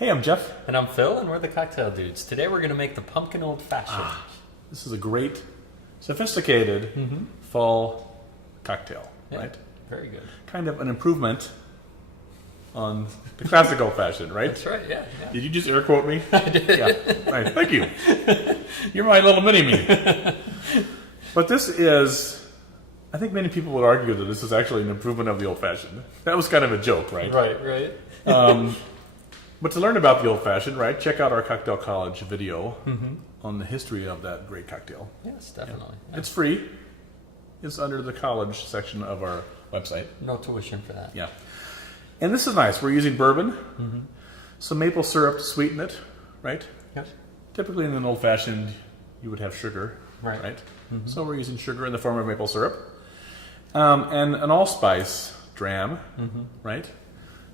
Hey, I'm Jeff. And I'm Phil, and we're the Cocktail Dudes. Today we're going to make the pumpkin old fashioned. This is a great, sophisticated fall cocktail, right? Very good. Kind of an improvement on the classic old fashioned, right? That's right, yeah. Did you just air quote me? I did. Yeah, right. Thank you. You're my little mini-me. But this is, I think many people would argue that this is actually an improvement of the old fashioned. That was kind of a joke, right? Right. But to learn about the old fashioned, right, check out our Cocktail College video on the history of that great cocktail. Yes, definitely. Yeah. It's free. It's under the college section of our website. No tuition for that. Yeah. And this is nice. We're using bourbon, some maple syrup to sweeten it, right? Yes. Typically in an old fashioned, you would have sugar, right? So we're using sugar in the form of maple syrup. And an allspice dram, right?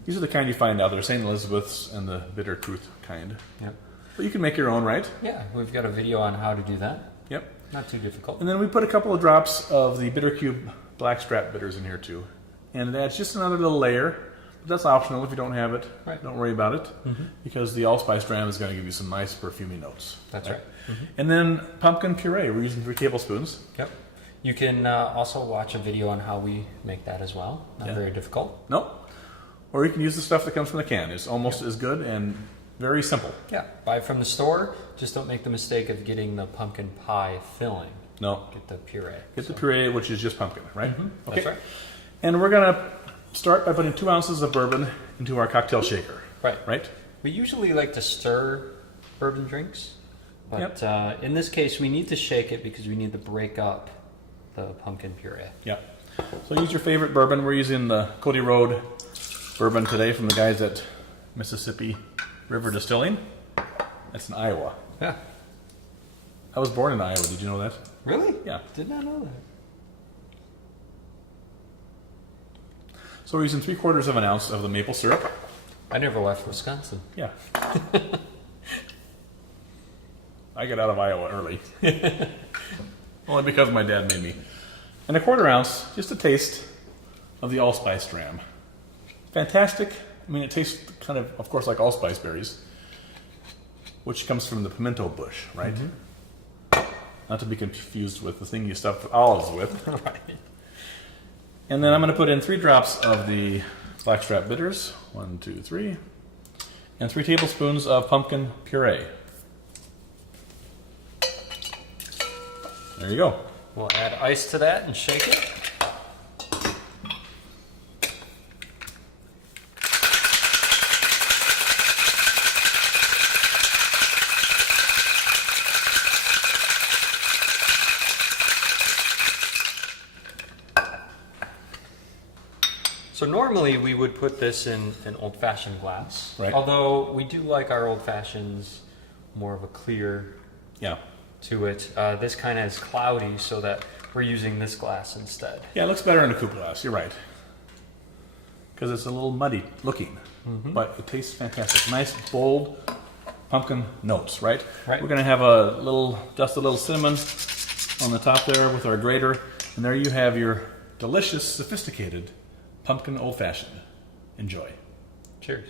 These are the kind you find out there, St. Elizabeth's and the Bitter Truth kind. Yep. But you can make your own, right? Yeah, we've got a video on how to do that. Yep. Not too difficult. And then we put a couple of drops of the Bitter Cube Blackstrap bitters in here too. And that's just another little layer. But that's optional if you don't have it. Right. Don't worry about it. Because the allspice dram is going to give you some nice perfumey notes. That's right. And then pumpkin puree. We're using 3 tablespoons. Yep. You can also watch a video on how we make that as well. Not very difficult. Nope. Or you can use the stuff that comes from the can. It's almost as good and very simple. Yeah, buy it from the store. Just don't make the mistake of getting the pumpkin pie filling. No. Get the puree. Get the puree, which is just pumpkin, right? That's right. And we're going to start by putting 2 ounces of bourbon into our cocktail shaker. Right? We usually like to stir bourbon drinks, but in this case we need to shake it because we need to break up the pumpkin puree. Yeah. So use your favorite bourbon. We're using the Cody Road bourbon today from the guys at Mississippi River Distilling. That's in Iowa. Yeah. I was born in Iowa. Did you know that? Really? Yeah. Did not know that. So we're using 3/4 of an ounce of the maple syrup. I never left Wisconsin. Yeah. I got out of Iowa early. Only because my dad made me. And 1/4 ounce, just a taste of the allspice dram. Fantastic. I mean, it tastes kind of course, like allspice berries, which comes from the pimento bush, right? Not to be confused with the thing you stuff olives with. Right. And then I'm going to put in 3 drops of the blackstrap bitters. 1, 2, 3. And 3 tablespoons of pumpkin puree. There you go. We'll add ice to that and shake it. So normally we would put this in an old-fashioned glass, Right. Although we do like our old-fashions more of a clear to it. This kind of is cloudy, so that we're using this glass instead. Yeah, it looks better in a coupe glass. You're right. Because it's a little muddy looking, but it tastes fantastic. Nice, bold pumpkin notes, right? Right. We're going to have just a little cinnamon on the top there with our grater. And there you have your delicious, sophisticated pumpkin old-fashioned. Enjoy. Cheers.